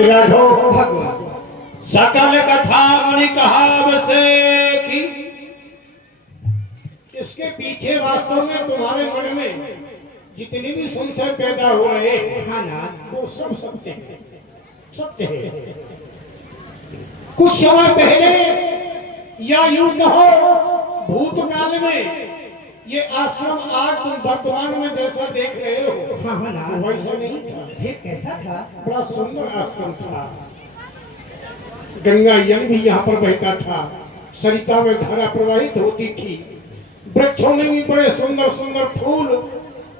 राघव भगवान सकल कथा मणि कहा से की। इसके पीछे वास्तव में तुम्हारे मन में जितने भी संशय पैदा हो रहे हैं हाँ ना वो सब सत्य है, सत्य है। कुछ समय पहले या यूं कहो भूतकाल में ये आश्रम आज तुम वर्तमान में जैसा देख रहे हो हाँ हाँ ना वैसा नहीं था। फिर कैसा था? बड़ा सुंदर आश्रम था। गंगा यम भी यहाँ पर बहता था, सरिता में धारा प्रवाहित होती थी, वृक्षों में भी बड़े सुंदर सुंदर फूल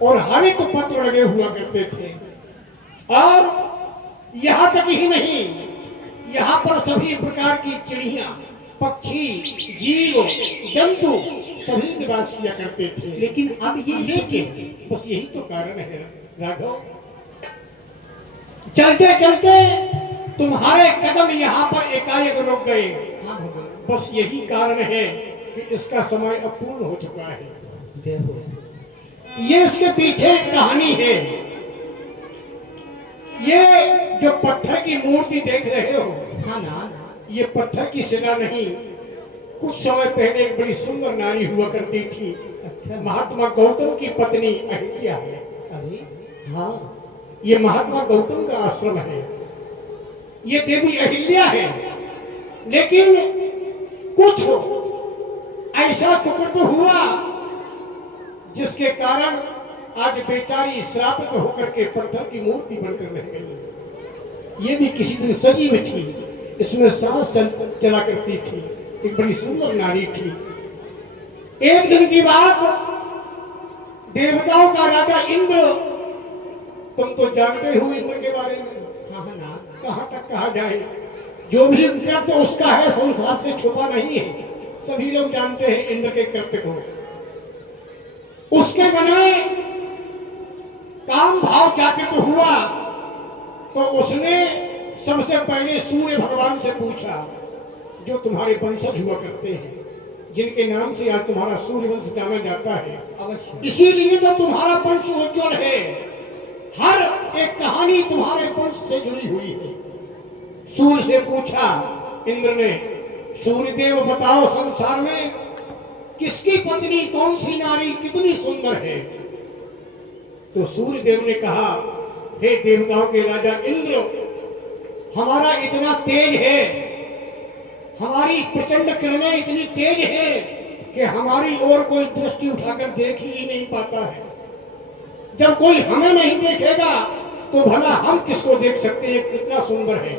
और हरित पत्र लगे हुआ करते थे। और यहाँ तक ही नहीं, यहाँ पर सभी प्रकार की चिड़िया, पक्षी, जीव, जंतु सभी निवास किया करते थे। लेकिन अब ये लेकिन बस यही तो कारण है राघव, चलते चलते तुम्हारे कदम यहाँ पर एकाएक रुक गए। हाँ भगवान बस यही कारण है कि इसका समय अब पूर्ण हो चुका है। जय हो। ये इसके पीछे एक कहानी है। ये जो पत्थर की मूर्ति देख रहे हो, हाँ ना ये पत्थर की शिला नहीं, कुछ समय पहले एक बड़ी सुंदर नारी हुआ करती थी। अच्छा महात्मा गौतम की पत्नी अहिल्या है। अरे हाँ, ये महात्मा गौतम का आश्रम है, ये देवी अहिल्या है। लेकिन कुछ ऐसा कुकृत हुआ जिसके कारण आज बेचारी श्रापित होकर के पत्थर की मूर्ति बनकर रह गई। ये भी किसी दिन सजी में थी, इसमें सांस चला करती थी, एक बड़ी सुंदर नारी थी। एक दिन की बात, देवताओं का राजा इंद्र, तुम तो जानते हो इंद्र के बारे में, हाँ हाँ ना कहां तक कहा जाए, जो भी कृत्य उसका है संसार से छुपा नहीं है, सभी लोग जानते हैं इंद्र के कृत्य को। उसके मन में काम भाव जागृत हुआ तो उसने सबसे पहले सूर्य भगवान से पूछा, जो तुम्हारे वंशज हुआ करते हैं, जिनके नाम से आज तुम्हारा सूर्य वंश जाना जाता है, अवश्य इसीलिए तो तुम्हारा वंश उज्जवल है। हर एक कहानी तुम्हारे वंश से जुड़ी हुई है। सूर्य से पूछा इंद्र ने, सूर्यदेव बताओ संसार में किसकी पत्नी, कौन सी नारी कितनी सुंदर है? तो सूर्यदेव ने कहा, हे देवताओं के राजा इंद्र, हमारा इतना तेज है, हमारी प्रचंड किरणें इतनी तेज है कि हमारी ओर कोई दृष्टि उठाकर देख ही नहीं पाता है। जब कोई हमें नहीं देखेगा तो भला हम किसको देख सकते हैं, कितना सुंदर है।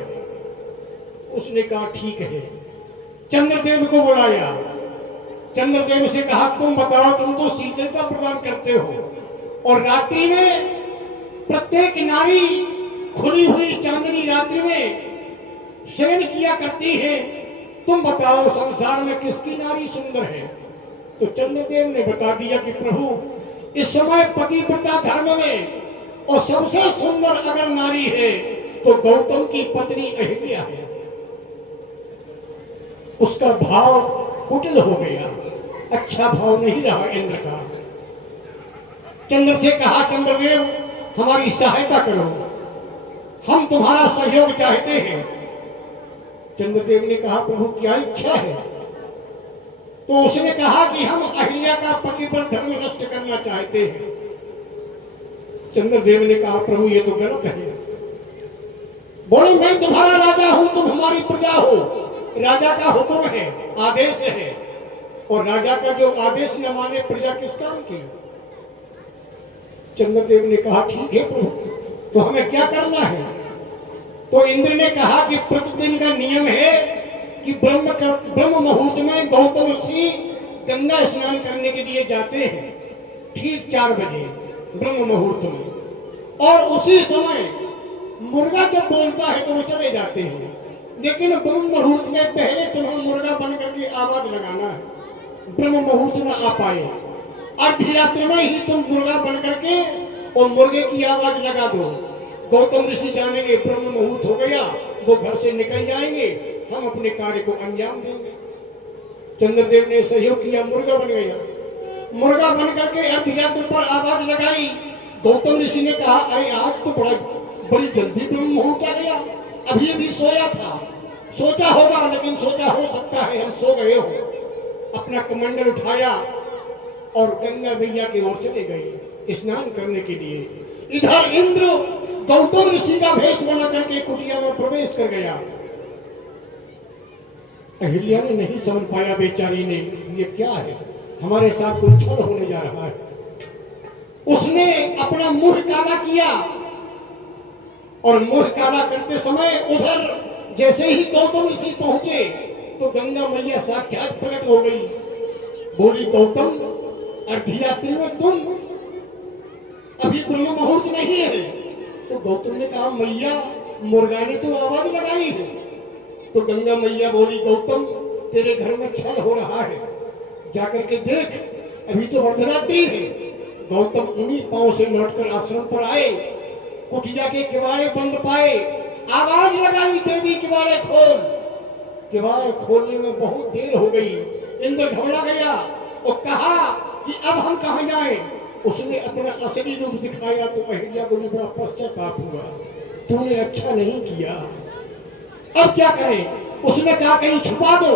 उसने कहा ठीक है। चंद्रदेव को बुलाया, चंद्रदेव से कहा, तुम बताओ, तुम तो शीतलता प्रदान करते हो और रात्रि में प्रत्येक नारी खुली हुई चांदनी रात्रि में शयन किया करती है, तुम बताओ संसार में किसकी नारी सुंदर है? तो चंद्रदेव ने बता दिया कि प्रभु, इस समय पतिव्रता धर्म में और सबसे सुंदर अगर नारी है तो गौतम की पत्नी अहिल्या है। उसका भाव कुटिल हो गया, अच्छा भाव नहीं रहा इंद्र का। चंद्र से कहा, चंद्रदेव हमारी सहायता करो, हम तुम्हारा सहयोग चाहते हैं। चंद्रदेव ने कहा, प्रभु क्या इच्छा है? तो उसने कहा कि हम अहिल्या का पतिव्रत धर्म नष्ट करना चाहते हैं। चंद्रदेव ने कहा, प्रभु ये तो गलत है। बोले, मैं तुम्हारा राजा हूं, तुम हमारी प्रजा हो, राजा का हुक्म है, आदेश है, और राजा का जो आदेश न माने प्रजा किस काम की? चंद्रदेव ने कहा, ठीक है प्रभु, तो हमें क्या करना है? तो इंद्र ने कहा कि प्रतिदिन का नियम है कि ब्रह्म मुहूर्त में गौतम ऋषि गंगा स्नान करने के लिए जाते हैं, ठीक 4 बजे ब्रह्म मुहूर्त में, और उसी समय मुर्गा जब बोलता है तो वो चले जाते हैं। लेकिन ब्रह्म मुहूर्त के पहले तुम्हें मुर्गा बन करके आवाज लगाना है, ब्रह्म मुहूर्त में आ पाए, अर्धी रात्रि में ही तुम मुर्गा बन करके और मुर्गे की आवाज लगा दो। गौतम ऋषि जानेंगे ब्रह्म मुहूर्त हो गया, वो घर से निकल जाएंगे, हम अपने कार्य को अंजाम देंगे। चंद्रदेव ने सहयोग किया, मुर्गा बन गया। मुर्गा बन करके अर्धी रात्रि पर आवाज लगाई। गौतम ऋषि ने कहा, अरे आज तो बड़ी जल्दी ब्रह्म मुहूर्त आ गया, अभी भी सोया था, सोचा होगा, लेकिन सोचा हो सकता है हम सो गए हो। अपना कमंडल उठाया और गंगा मैया की ओर चले गए स्नान करने के लिए। इधर इंद्र गौतम ऋषि का भेष बना करके कुटिया में प्रवेश कर गया। अहिल्या ने नहीं समझ पाया, बेचारी ने, ये क्या है, हमारे साथ कोई छल होने जा रहा है। उसने अपना मुंह काला किया और मुंह काला करते समय उधर जैसे ही गौतम ऋषि पहुंचे तो गंगा मैया साक्षात प्रकट हो गई। बोली, गौतम, अर्धरात्रि में तुम, अभी ब्रह्म मुहूर्त नहीं है। तो गौतम ने कहा, मैया, मुर्गा ने तो आवाज लगाई है। तो गंगा मैया बोली, गौतम, तेरे घर में छल हो रहा है, जाकर के देख, अभी तो अर्धरात्रि है। गौतम उन्हीं पांव से लौटकर आश्रम पर आए, कुटिया के किवाड़े बंद पाए, आवाज लगाई, देवी किवाड़े खोल। किवाड़ खोलने में बहुत देर हो गई। इंद्र घबरा गया और कहा कि अब हम कहां जाएं। उसने अपना असली रूप दिखाया तो अहिल्या को बड़ा पश्चाताप हुआ, तूने अच्छा नहीं किया, अब क्या करें। उसने कहा, कहीं छुपा दो।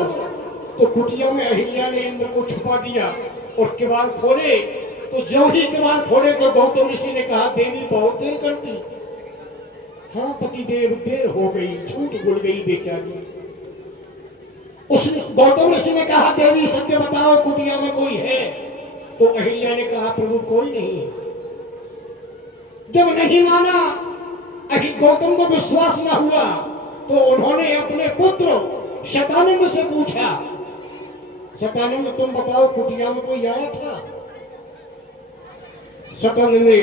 तो कुटिया में अहिल्या ने इंद्र को छुपा दिया और किवाड़ खोले। तो जो ही किवाड़ खोले तो गौतम ऋषि ने कहा, देवी बहुत देर करती। हाँ पतिदेव, देर हो गई, झूठ बोल गई बेचारी। उसने गौतम ऋषि ने कहा, देवी सत्य बताओ, कुटिया में कोई है। तो अहिल्या ने कहा, प्रभु कोई नहीं। जब नहीं माना, गौतम को विश्वास न हुआ तो उन्होंने अपने पुत्र शतानंद से पूछा, शतानंद तुम बताओ, कुटिया में कोई आया था। शतानंद ने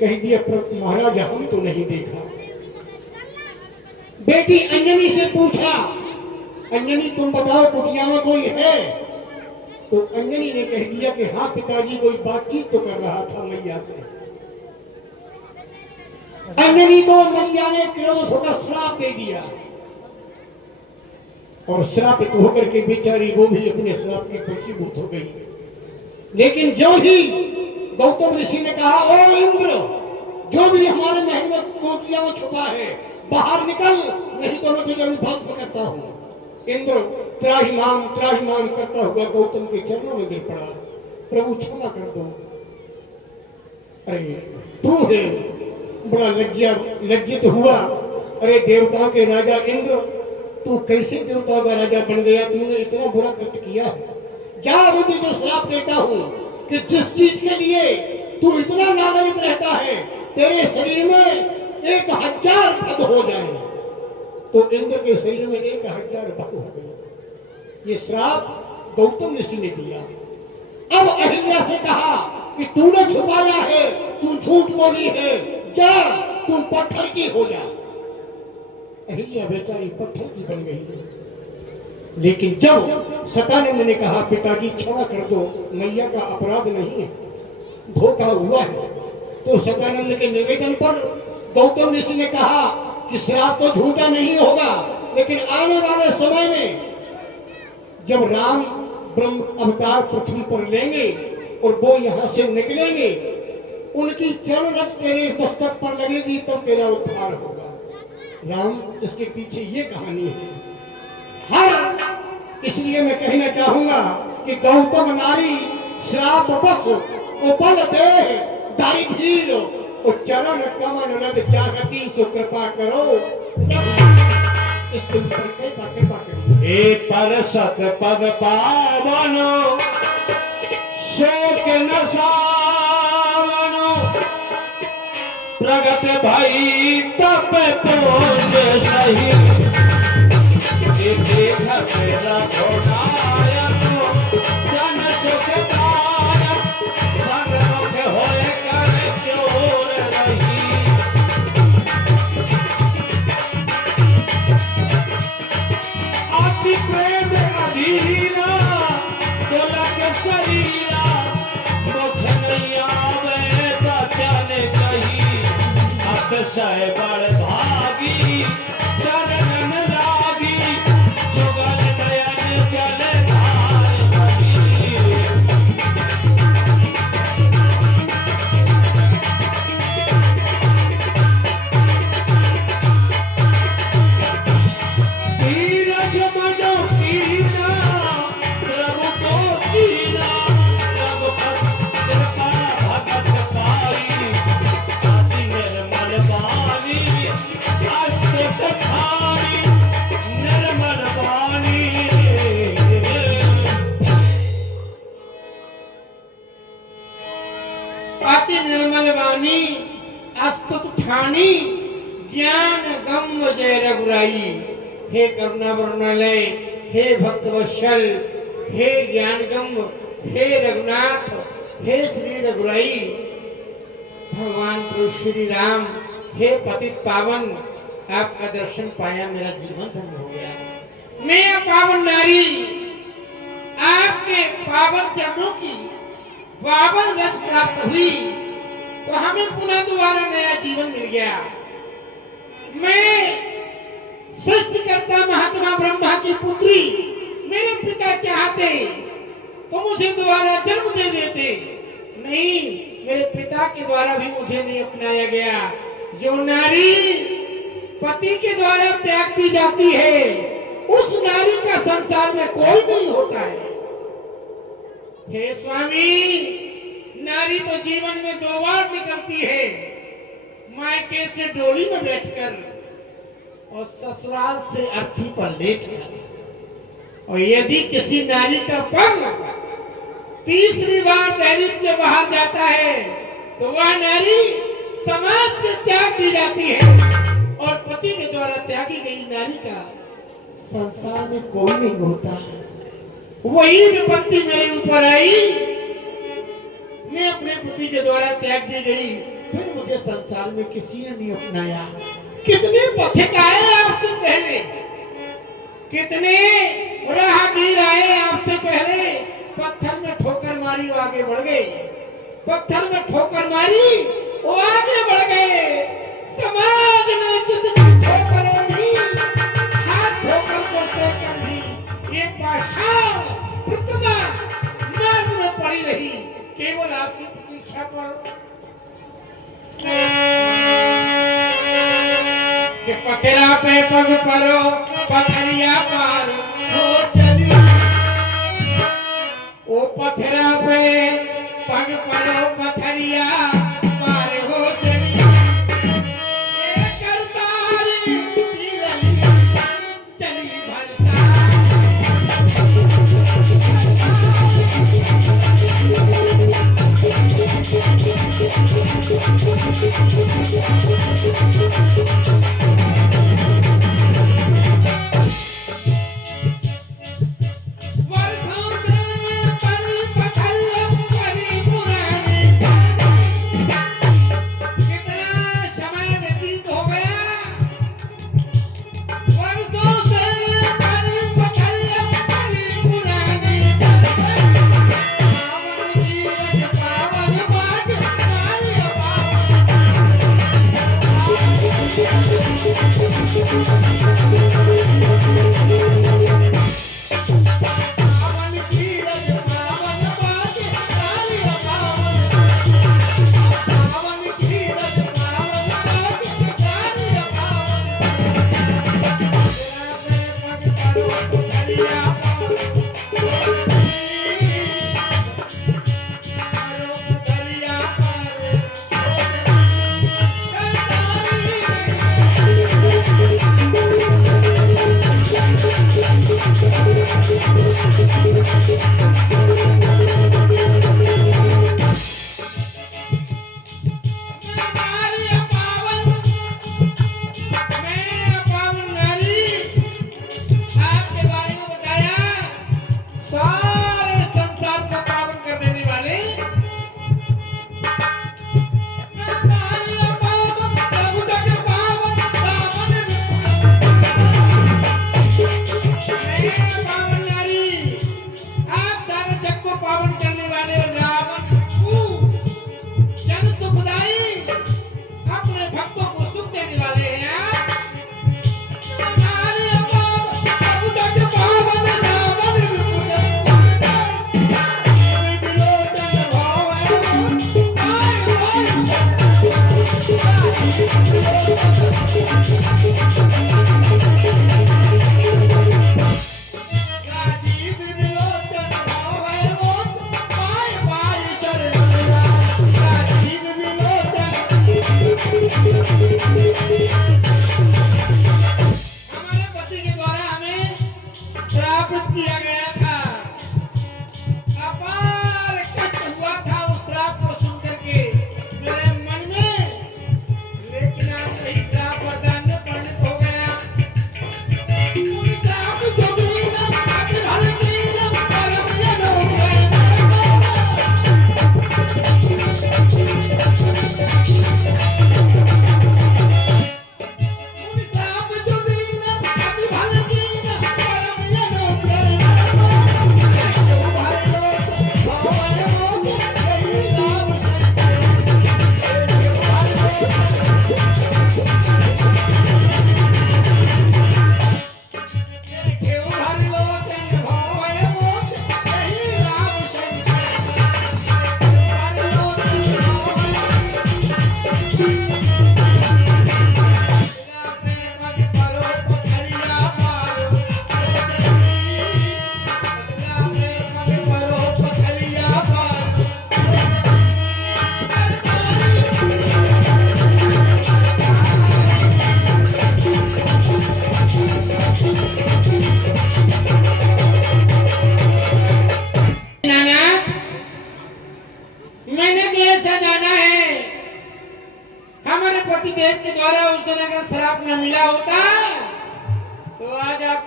कह दिया, महाराज हम तो नहीं देखा। बेटी अंजनी से पूछा, अंजनी तुम बताओ, कुटिया में कोई है। तो अंजनी ने कह दिया कि हाँ पिताजी, कोई बातचीत तो कर रहा था मैया से। अंजनी को मैया ने क्रोध होकर श्राप दे दिया और श्रापित होकर के बेचारी वो भी अपने श्राप की वशीभूत हो गई। लेकिन जो ही गौतम ऋषि ने कहा, ओ इंद्र, जो भी हमारे महल में कुटिया में छुपा है बाहर निकल, नहीं तो मैं तुझे भस्म करता हूं। इंद्र त्राहिमाम करता हुआ गौतम के चरणों में गिर पड़ा, प्रभु क्षमा कर दो। अरे तू है, बड़ा लज्जित हुआ। अरे देवताओं के राजा इंद्र, तू कैसे देवताओं का राजा बन गया, तूने इतना बुरा कृत्य किया। क्या मैं तुझे श्राप देता हूं कि जिस चीज के लिए तू इतना लालयित रहता है, तेरे शरीर में 1000 भग हो जाए। तो इंद्र के शरीर में 1000 भग हो गए। ये श्राप गौतम ऋषि ने दिया। अब अहिल्या से कहा कि तूने छुपाया है, तू झूठ बोली है, जा तुम पत्थर की हो जा। अहिल्या बेचारी पत्थर की बन गई। लेकिन जब शतानंद ने कहा, पिताजी क्षमा कर दो, मैया का अपराध नहीं है, धोखा हुआ है। तो शतानंद के निवेदन पर गौतम ऋषि ने कहा कि श्राप तो झूठा नहीं होगा, लेकिन आने वाले समय में जब राम ब्रह्म अवतार पृथ्वी पर लेंगे और वो यहां से निकलेंगे, उनकी चरण रज तेरे मस्तक पर लगेगी, तब तेरा उद्धार होगा। राम, इसके पीछे ये कहानी है। हर इसलिए मैं कहना चाहूंगा कि गौतम नारी श्राप बस उपल दे दारिधीर चरण कमल रज चाहती सो कृपा करो। इसके ऊपर कृपा करिए। हे परसत पद पावनो शोक न सावनो प्रगट भई तप पोज सही देखत रघुनायक जन सुख दायक संग होए कर चोर रही। अति प्रेम अधीना तिलक शरीरा मुख नहीं आवे बचन कही अतिशय बड़ भागी कथानी निर्मल वाणी। अति निर्मल वाणी अस्तुत ठानी ज्ञान गम जय रघुराई। हे करुणा वर्णालय, हे भक्त वत्सल, हे ज्ञानगम, हे रघुनाथ, हे श्री रघुराई, भगवान प्रभु श्री राम, हे पतित पावन, आपका दर्शन पाया मेरा जीवन धन्य हो गया। मैं पावन नारी आपके पावन चरणों की पावन रस प्राप्त हुई तो हमें पुनः दोबारा नया जीवन मिल गया। मैं सृष्टिकर्ता महात्मा ब्रह्मा की पुत्री, मेरे पिता चाहते तो मुझे दोबारा जन्म दे देते, नहीं, मेरे पिता के द्वारा भी मुझे नहीं अपनाया गया। जो नारी पति के द्वारा त्याग दी जाती है उस नारी का संसार में कोई नहीं होता है। हे स्वामी, नारी तो जीवन में 2 बार निकलती है, मायके से डोली में बैठकर और ससुराल से अर्थी पर लेटकर। और यदि किसी नारी का पग तीसरी बार दहलीज के बाहर जाता है तो वह नारी समाज से त्याग दी जाती है और पति के द्वारा त्यागी गई नारी का संसार में कोई नहीं होता। वही विपत्ति मेरे ऊपर आई, मैं अपने पति के द्वारा त्याग दी गई, फिर मुझे संसार में किसी ने नहीं अपनाया। कितने पथिक आए आपसे पहले, कितने राहगीर आए आपसे पहले, पत्थर में ठोकर मारी वो आगे बढ़ गए, पत्थर में ठोकर मारी वो आगे बढ़ गए। समाज ने जितनी ठोकरें दी, हाथ ठोकर को सहकर भी ये पाषाण प्रतिमा मार्ग में पड़ी रही, केवल आपकी प्रतीक्षा पर कि पथरा पे पग परो पथरिया पार हो चली। ओ पथरा पे पग परो पथरिया पार हो चली। एक करतार की रही चली भरता।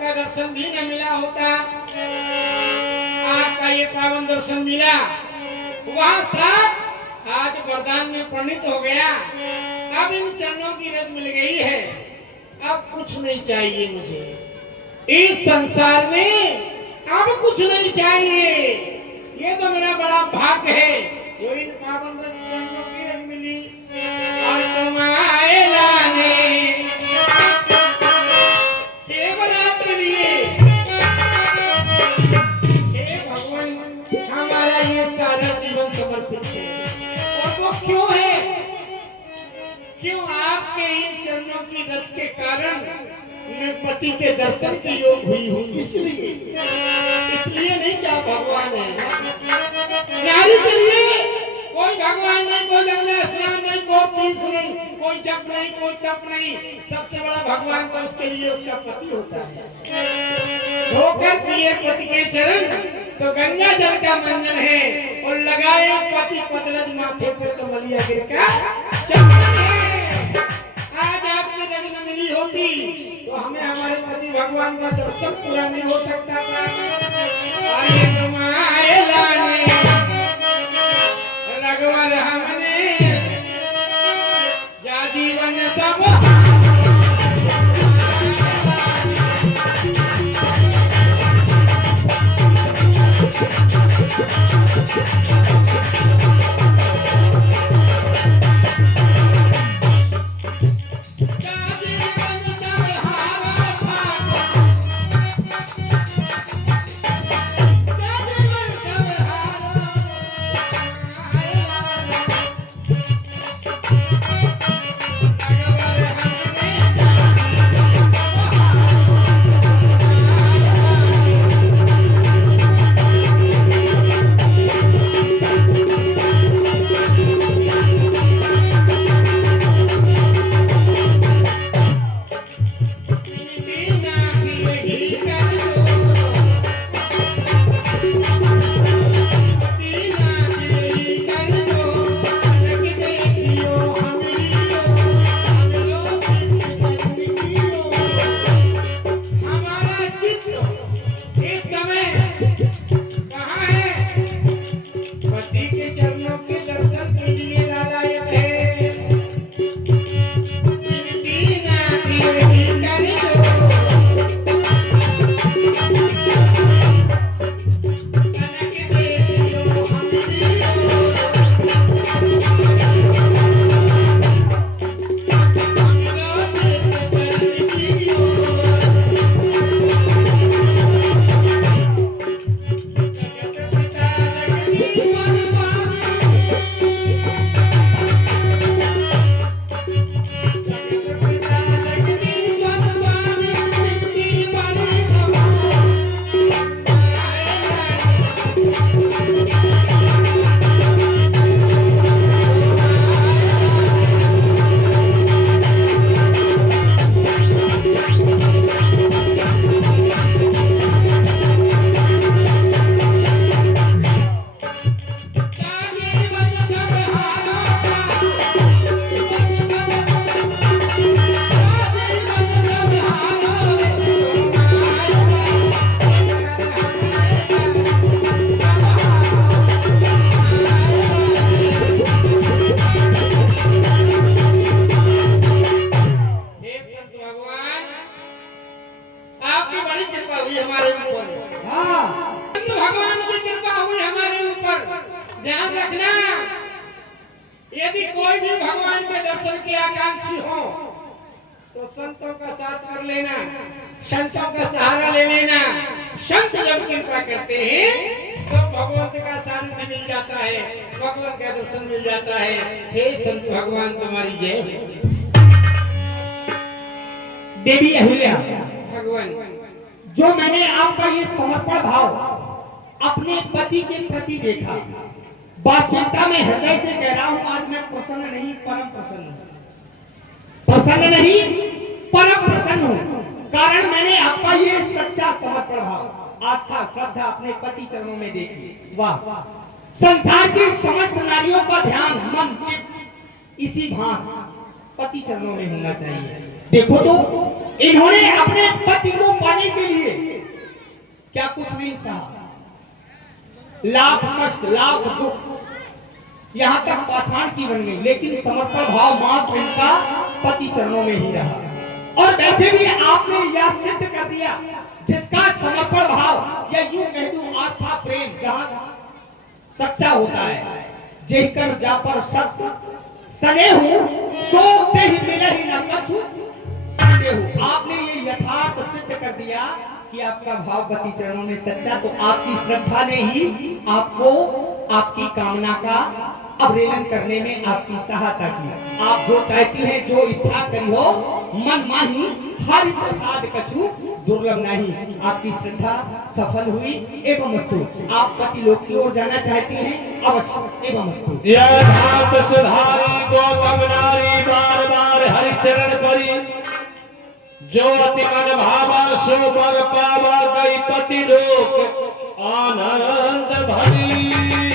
आपका दर्शन भी न मिला होता, आपका ये पावन दर्शन मिला, वह श्राप आज वरदान में परिणित हो गया। अब इन चरणों की रज मिल गई है, अब कुछ नहीं चाहिए मुझे इस संसार में, अब कुछ नहीं चाहिए। ये तो मेरा बड़ा भाग्य है जो इन पावन चरणों की रज मिली। और तुम आए लाने केवल आपके लिए, हे भगवान हमारा ये सारा जीवन समर्पित है। और वो क्यों है? क्यों? आपके इन चरणों की रज के कारण मैं पति के दर्शन के योग हुई हूँ, इसलिए नहीं क्या भगवान है। नारी के लिए कोई भगवान नहीं, कोई गंगा स्नान नहीं, कोई तीर्थ नहीं, कोई जप नहीं, कोई तप नहीं। सबसे बड़ा भगवान तो उसके लिए उसका पति होता है। धोकर पिए पति के चरण तो गंगा जल का मंजन है, और लगाए पति पदरज माथे पे तो मलिया गिर का चंदन है। आज आपकी रज न मिली होती तो हमें हमारे पति भगवान का दर्शन पूरा नहीं हो सकता था। आइए तुम आए लाने लगवर हमने जा जीवन सब संतों का साथ कर लेना, संतों का सहारा ले लेना। संत जब कृपा करते हैं तो भगवंत का सानिध्य मिल जाता है, भगवंत का दर्शन मिल जाता है। हे संत भगवान तुम्हारी जय। देवी अहिल्या, भगवान जो मैंने आपका ये समर्पण भाव अपने पति के प्रति देखा, वास्तविकता में हृदय से कह रहा हूं, आज मैं प्रसन्न नहीं परम प्रसन्न हूं। प्रसन्न नहीं परम प्रसन्न हूं, कारण मैंने आपका ये सच्चा समर्पण भाव, आस्था, श्रद्धा अपने पति चरणों में देखी। वाह, संसार की समस्त नारियों का ध्यान, मन, चित्त इसी भांति पति चरणों में होना चाहिए। देखो तो इन्होंने अपने पति को पाने के लिए क्या कुछ नहीं सहा, लाख कष्ट लाख दुख, यहां तक पाषाण की बन गई, लेकिन समर्पण भाव मात्र इनका पति चरणों में ही रहा। और वैसे भी आपने यह सिद्ध कर दिया, जिसका समर्पण भाव या यूं कह दूं आस्था प्रेम जहां सच्चा होता है, जेकर जा पर सत्य सने हो सो ते ही मिले ही न कछु संदेह। आपने ये यथार्थ सिद्ध कर दिया कि आपका भाव पति चरणों में सच्चा, तो आपकी श्रद्धा ने ही आपको आपकी कामना का अवरेलन करने में आपकी सहायता की। आप जो चाहती हैं, जो इच्छा करी हो, मन माही हरि प्रसाद कछु दुर्लभ नहीं। आपकी श्रद्धा सफल हुई एवं अस्तु। आप पति लोक की ओर जाना चाहती हैं, अवश्य एवं अस्तु। यह भात सुधारी गौतम नारी बार बार हरि चरण परी, जो अति मन भावा सो बर पावा, गई पति लोक आनंद भरी।